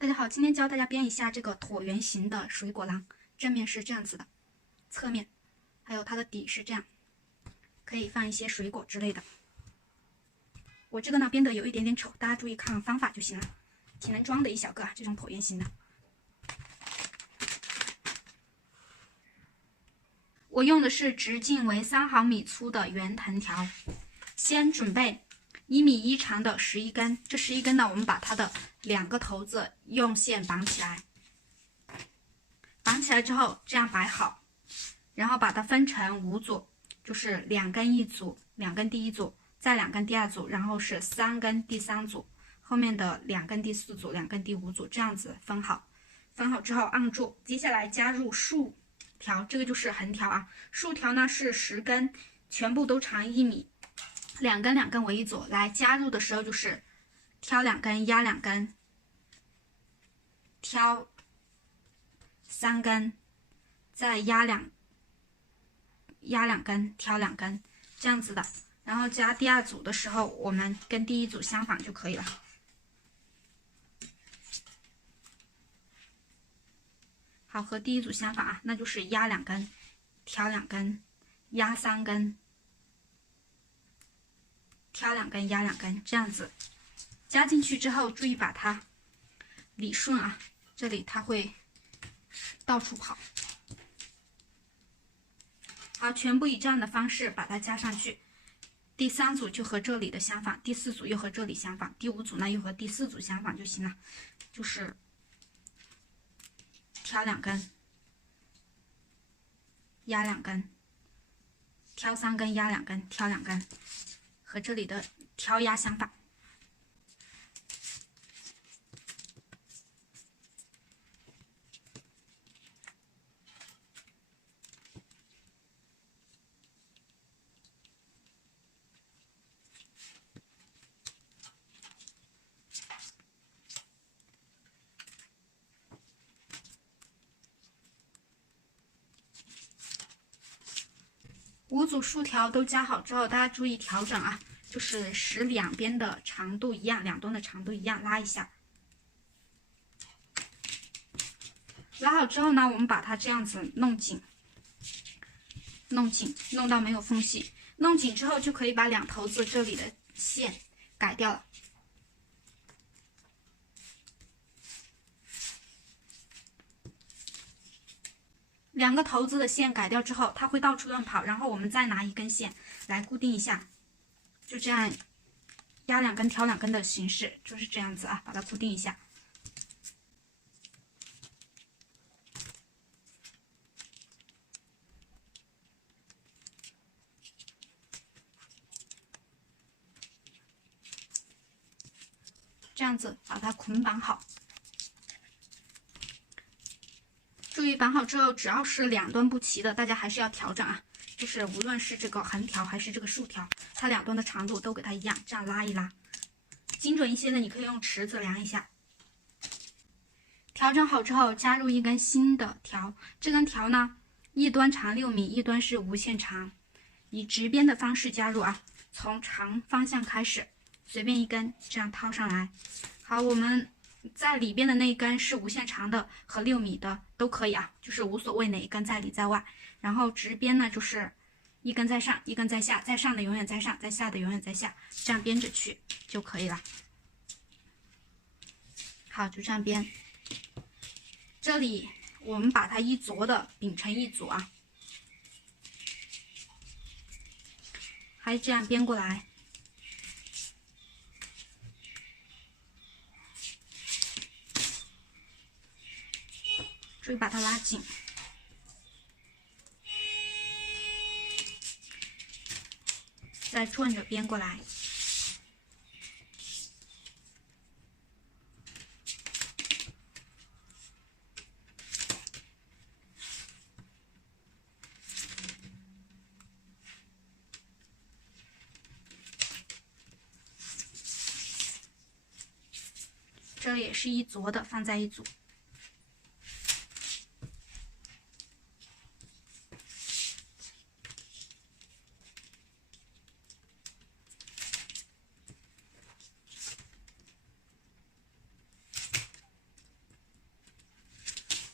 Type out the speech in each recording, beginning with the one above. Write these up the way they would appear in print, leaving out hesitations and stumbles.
大家好，今天教大家编一下这个椭圆形的水果篮，正面是这样子的，侧面还有它的底是这样，可以放一些水果之类的。我这个呢编的有一点点丑，大家注意看方法就行了，挺能装的一小个，这种椭圆形的。我用的是直径为3毫米粗的圆藤条，先准备1.1米长的11根，这11根呢，我们把它的2个头子用线绑起来，绑起来之后这样摆好，然后把它分成5组，就是2根一组，2根第一组，再2根第二组，然后是3根第三组，后面的2根第四组，2根第五组，这样子分好。分好之后按住，接下来加入竖条，这个就是横条啊，竖条呢是10根，全部都长1米。2根2根为一组，来加入的时候就是挑2根压2根，挑3根，再压2根，挑2根，这样子的。然后加第二组的时候，我们跟第一组相反就可以了。好，和第一组相反啊，那就是压2根，挑2根，压3根。挑2根压2根，这样子加进去之后，注意把它理顺啊，这里它会到处跑。好，全部以这样的方式把它加上去。第3组就和这里的相反，第4组又和这里相反，第5组呢又和第4组相反就行了。就是挑2根，压2根，挑3根压2根，挑2根。和这里的挑压相反。5组竖条都加好之后，大家注意调整啊，就是使两边的长度一样，两端的长度一样，拉一下。拉好之后呢，我们把它这样子弄紧，弄到没有缝隙。弄紧之后就可以把2头子这里的线改掉了。2个头子的线改掉之后，它会到处乱跑，然后我们再拿1根线来固定一下，就这样压2根挑2根的形式，就是这样子啊，把它固定一下。这样子把它捆绑好。注意绑好之后，只要是2端不齐的，大家还是要调整啊。就是无论是这个横条还是这个竖条，它2端的长度都给它一样，这样拉一拉。精准一些的，你可以用尺子量一下。调整好之后，加入1根新的条，这根条呢，一端长6米，一端是无限长，以直边的方式加入啊，从长方向开始，随便1根这样套上来。好，我们在里边的那一根是无限长的和6米的都可以啊，就是无所谓哪一根在里在外。然后直边呢就是1根在上，1根在下，在上的永远在上，在下的永远在下，这样编着去就可以了。好，就这样编。这里我们把它一撮的并成一组啊，还这样编过来。注意把它拉紧，再顺着编过来。这也是一撮的，放在一组。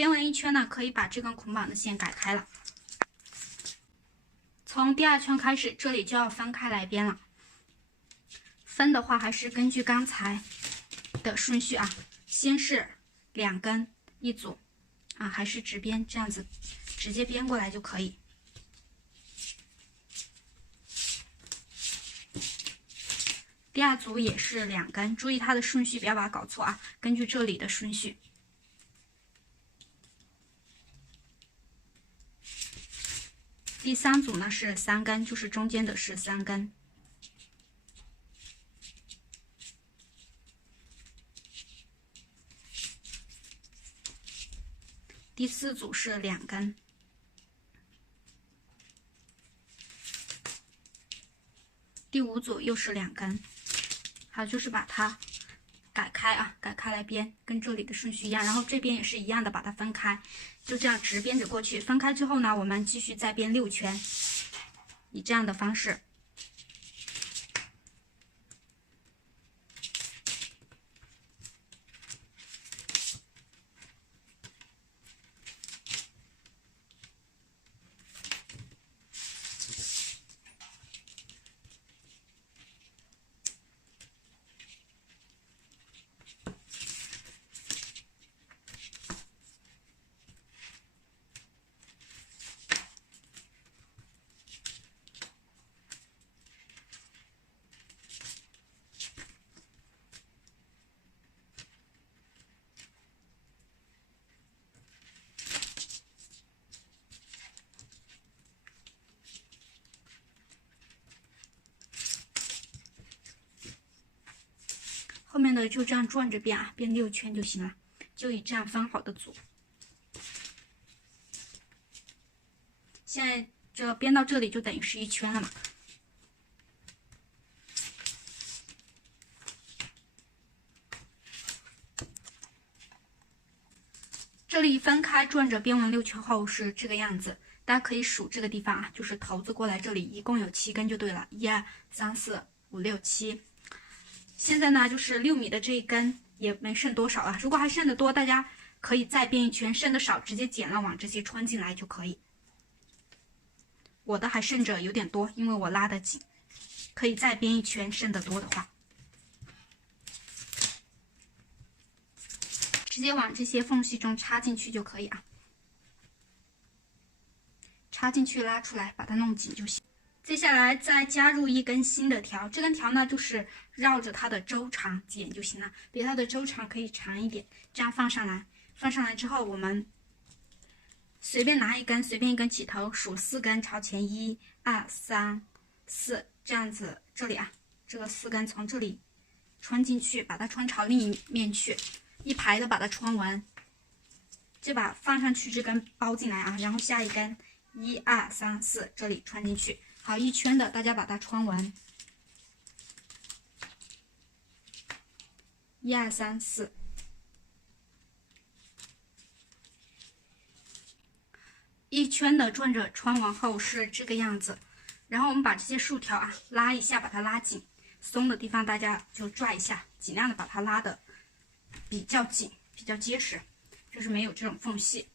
编完一圈呢，可以把这根捆绑的线改开了。从第2圈开始，这里就要分开来编了。分的话还是根据刚才的顺序啊，先是2根一组啊，还是直编这样子，直接编过来就可以。第2组也是2根，注意它的顺序，不要把它搞错啊，根据这里的顺序。第3组呢是3根，就是中间的是3根。第4组是2根。第5组又是2根。好，就是把它改开啊，改开来编，跟这里的顺序一样，然后这边也是一样的，把它分开，就这样直编着过去。分开之后呢，我们继续再编6圈，以这样的方式。后面的就这样转着编啊，编6圈就行了，就以这样分好的组。现在这编到这里就等于是1圈了嘛。这里分开转着编完6圈后是这个样子，大家可以数这个地方啊，就是头子过来这里一共有7根就对了，1、2、3、4、5、6、7。现在呢，就是6米的这一根也没剩多少了，如果还剩的多，大家可以再编1圈，剩的少直接剪了往这些穿进来就可以。我的还剩着有点多，因为我拉得紧，可以再编1圈，剩的多的话，直接往这些缝隙中插进去就可以啊，插进去拉出来，把它弄紧就行。接下来再加入1根新的条，这根条呢就是绕着它的周长剪就行了，比它的周长可以长一点，这样放上来。放上来之后，我们随便拿1根，随便1根起头，数4根朝前，1、2、3、4，这样子。这里啊，这个4根从这里穿进去，把它穿朝另一面去，一排的把它穿完，就把放上去这根包进来啊，然后下1根，1、2、3、4，这里穿进去。好，1圈的，大家把它穿完。1、2、3、4。1圈的转着穿完后是这个样子，然后我们把这些竖条啊拉一下，把它拉紧，松的地方大家就拽一下，尽量的把它拉的比较紧，比较结实，就是没有这种缝隙。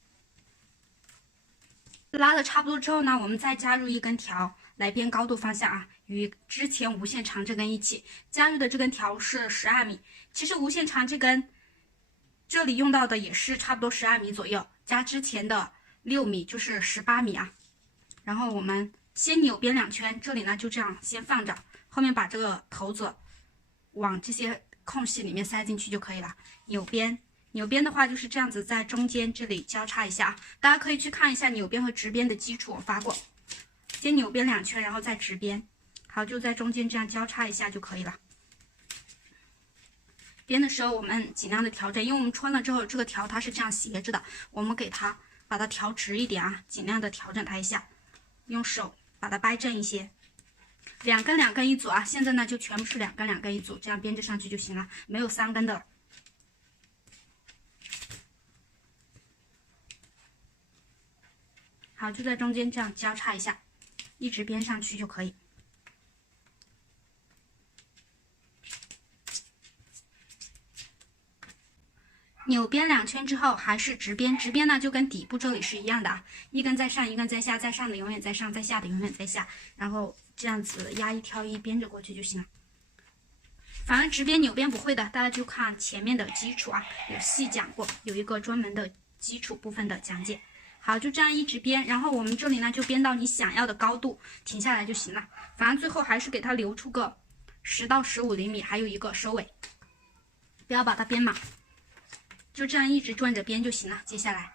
拉的差不多之后呢，我们再加入1根条来编高度方向啊，与之前无限长这根一起。加入的这根条是12米，其实无限长这根这里用到的也是差不多12米左右，加之前的6米就是18米啊。然后我们先扭编2圈，这里呢就这样先放着，后面把这个头子往这些空隙里面塞进去就可以了。扭编。扭编的话就是这样子，在中间这里交叉一下，大家可以去看一下扭编和直编的基础，我发过。先扭编2圈，然后再直编。好，就在中间这样交叉一下就可以了。编的时候我们尽量的调整，因为我们穿了之后，这个条它是这样斜着的，我们给它把它调直一点啊，尽量的调整它一下，用手把它掰正一些。2根2根一组啊，现在呢就全部是2根2根一组，这样编织上去就行了，没有3根的。好，就在中间这样交叉一下，一直编上去就可以。扭边2圈之后还是直边，直边呢就跟底部这里是一样的啊，一根在上，一根在下，在上的永远在上，在下的永远在下，然后这样子压一挑一编着过去就行了。反正直边扭边不会的，大家就看前面的基础啊，有细讲过，有一个专门的基础部分的讲解。好，就这样一直编，然后我们这里呢就编到你想要的高度，停下来就行了。反正最后还是给它留出个10到15厘米，还有一个收尾，不要把它编满。就这样一直转着编就行了。接下来，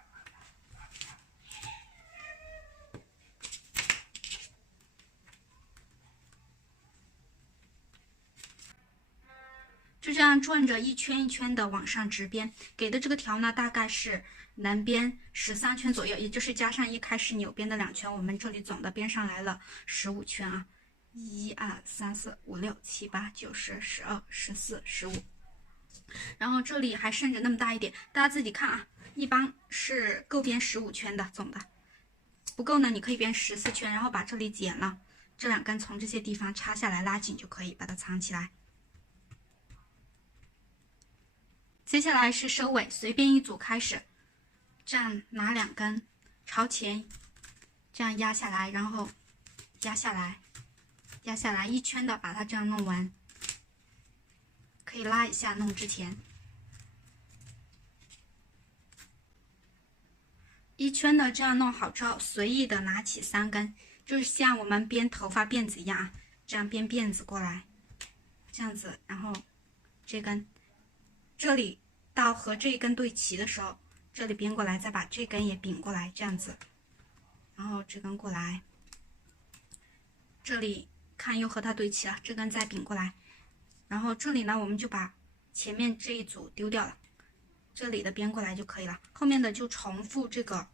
就这样转着一圈一圈的往上直编。给的这个条呢，大概是能编13圈左右，也就是加上一开始扭边的2圈，我们这里总的编上来了15圈啊。1、2、3、4、5、6、7、8、9、10、12、14、15。然后这里还剩着那么大一点，大家自己看啊，一般是够编15圈的总的，不够呢你可以编14圈，然后把这里剪了，这2根从这些地方插下来拉紧就可以把它藏起来。接下来是收尾，随便一组开始，这样拿2根朝前，这样压下来，然后压下来，压下来，一圈的把它这样弄完。可以拉一下，弄之前一圈的这样弄好之后，随意的拿起3根，就是像我们编头发辫子一样啊，这样编辫子过来，这样子，然后这根，这里到和这一根对齐的时候，这里编过来，再把这根也并过来，这样子，然后这根过来，这里看又和它对齐了，这根再并过来。然后这里呢，我们就把前面这一组丢掉了，这里的编过来就可以了。后面的就重复这个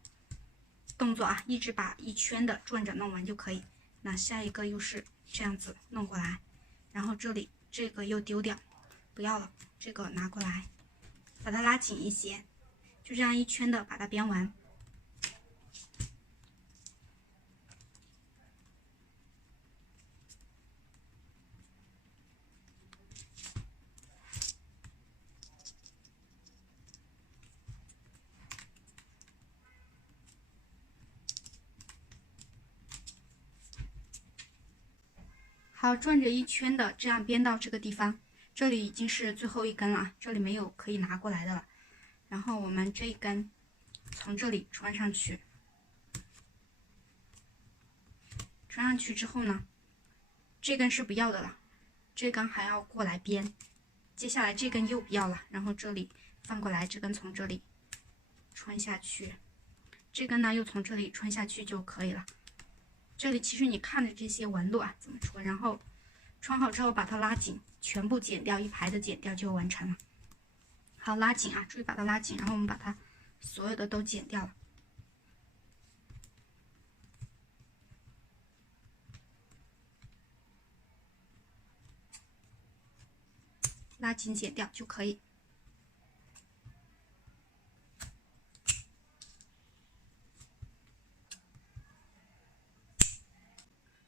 动作啊，一直把一圈的转着弄完就可以。那下一个又是这样子弄过来，然后这里这个又丢掉，不要了，这个拿过来，把它拉紧一些，就这样一圈的把它编完。好，转着一圈的这样编到这个地方，这里已经是最后一根了，这里没有可以拿过来的了。然后我们这一根从这里穿上去，穿上去之后呢，这根是不要的了，这根还要过来编。接下来这根又不要了，然后这里翻过来，这根从这里穿下去，这根呢又从这里穿下去就可以了。这里其实你看着这些纹路啊怎么穿，然后穿好之后把它拉紧，全部剪掉，一排的剪掉就完成了。好，拉紧啊，注意把它拉紧，然后我们把它所有的都剪掉了，拉紧剪掉就可以。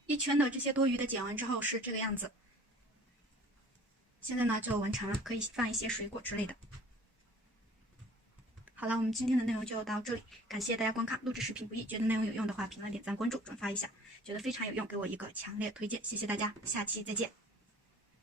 一圈的这些多余的剪完之后是这个样子。现在呢就完成了，可以放一些水果之类的。好了，我们今天的内容就到这里，感谢大家观看。录制视频不易，觉得内容有用的话，评论、点赞、关注、转发一下，觉得非常有用，给我一个强烈推荐，谢谢大家，下期再见。